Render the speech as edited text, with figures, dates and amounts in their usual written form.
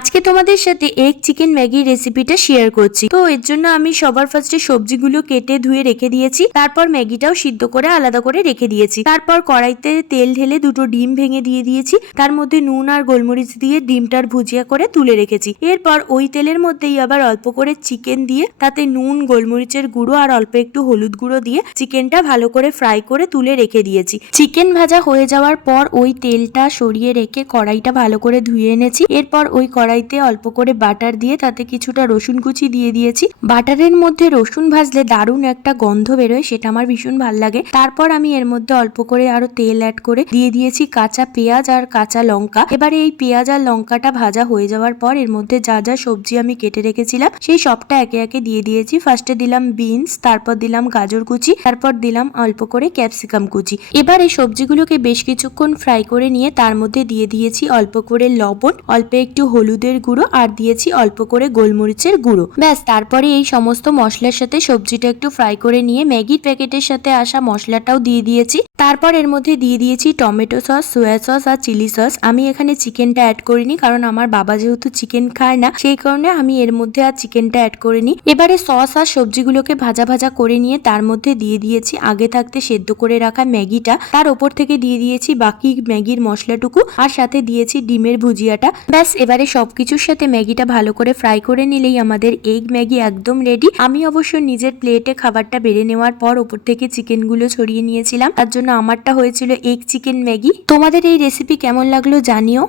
আজকে তোমাদের সাথে এগ চিকেন ম্যাগি রেসিপিটা শেয়ার করছি। তো এর জন্য আমি সবার ফার্স্টে সবজিগুলো কেটে ধুয়ে রেখে দিয়েছি, তারপর ম্যাগিটাও সিদ্ধ করে আলাদা করে রেখে দিয়েছি। তারপর কড়াইতে তেল ঢেলে দুটো ডিম ভেঙে দিয়ে দিয়েছি, তার মধ্যে নুন আর গোলমরিচ দিয়ে ডিমটার ভুজিয়া করে তুলে রেখেছি। এরপর ওই তেলের মধ্যেই আবার অল্প করে চিকেন দিয়ে তাতে নুন, গোলমরিচের গুঁড়ো আর অল্প একটু হলুদ গুঁড়ো দিয়ে চিকেনটা ভালো করে ফ্রাই করে তুলে রেখে দিয়েছি। চিকেন ভাজা হয়ে যাওয়ার পর ওই তেলটা সরিয়ে রেখে কড়াইটা ভালো করে ধুয়ে এনেছি। এরপর ওই কড়াইতে অল্প করে বাটার দিয়ে তাতে কিছুটা রসুন কুচি দিয়ে দিয়েছি। বাটারের মধ্যে রসুন ভাজলে দারুণ একটা গন্ধ বেরোয়, সেটা আমার ভীষণ ভাল লাগে। তারপর আমি এর মধ্যে অল্প করে আরো তেল অ্যাড করে দিয়ে দিয়েছি কাঁচা পেঁয়াজ আর কাঁচা লঙ্কা। এবারে এই পেঁয়াজ আর লঙ্কাটা ভাজা হয়ে যাওয়ার পর এর মধ্যে যা যা সবজি আমি কেটে রেখেছিলাম সেই সবটা একে একে দিয়ে দিয়েছি। ফার্স্টে দিলাম বিনস, তারপর দিলাম গাজর কুচি, তারপর দিলাম অল্প করে ক্যাপসিকাম কুচি। এবার এই সবজিগুলোকে বেশ কিছুক্ষণ ফ্রাই করে নিয়ে তার মধ্যে দিয়ে দিয়েছি অল্প করে লবণ, অল্প একটু হলুদের গুঁড়ো আর দিয়েছি অল্প করে গোলমরিচের গুঁড়ো। ব্যাস, তারপরে এই সমস্ত মশলার সাথে সবজিটা একটু ফ্রাই করে নিয়ে ম্যাগির প্যাকেটের সাথে আসা মশলাটাও দিয়ে দিয়েছি। তারপর এর মধ্যে দিয়ে দিয়েছি টমেটো সস, সোয়া সস আর চিলি সস। আমি এখানে চিকেনটা অ্যাড করিনি, কারণ আমার বাবা যেহেতু চিকেন খায় না, সেই কারণে আমি এর মধ্যে আর চিকেনটা অ্যাড করিনি। এবারে সস আর সবজিগুলোকে ভাজা ভাজা করে নিয়ে তার মধ্যে দিয়ে দিয়েছি আগে থাকতে সেদ্ধ করে রাখা ম্যাগিটা, তার ওপর থেকে দিয়ে দিয়েছি বাকি ম্যাগির মশলাটুকু আর সাথে দিয়েছি ডিমের ভুজিয়াটা। ব্যাস, এবারে সবকিছুর সাথে ম্যাগিটা ভালো করে ফ্রাই করে নিলেই আমাদের এগ ম্যাগি একদম রেডি। আমি অবশ্য নিজের প্লেটে খাবারটা বেড়ে নেওয়ার পর ওপর থেকে চিকেন গুলো ছড়িয়ে নিয়েছিলাম, তার জন্য আমারটা হয়েছিল এগ চিকেন ম্যাগি। তোমাদের এই রেসিপি কেমন লাগলো জানিও।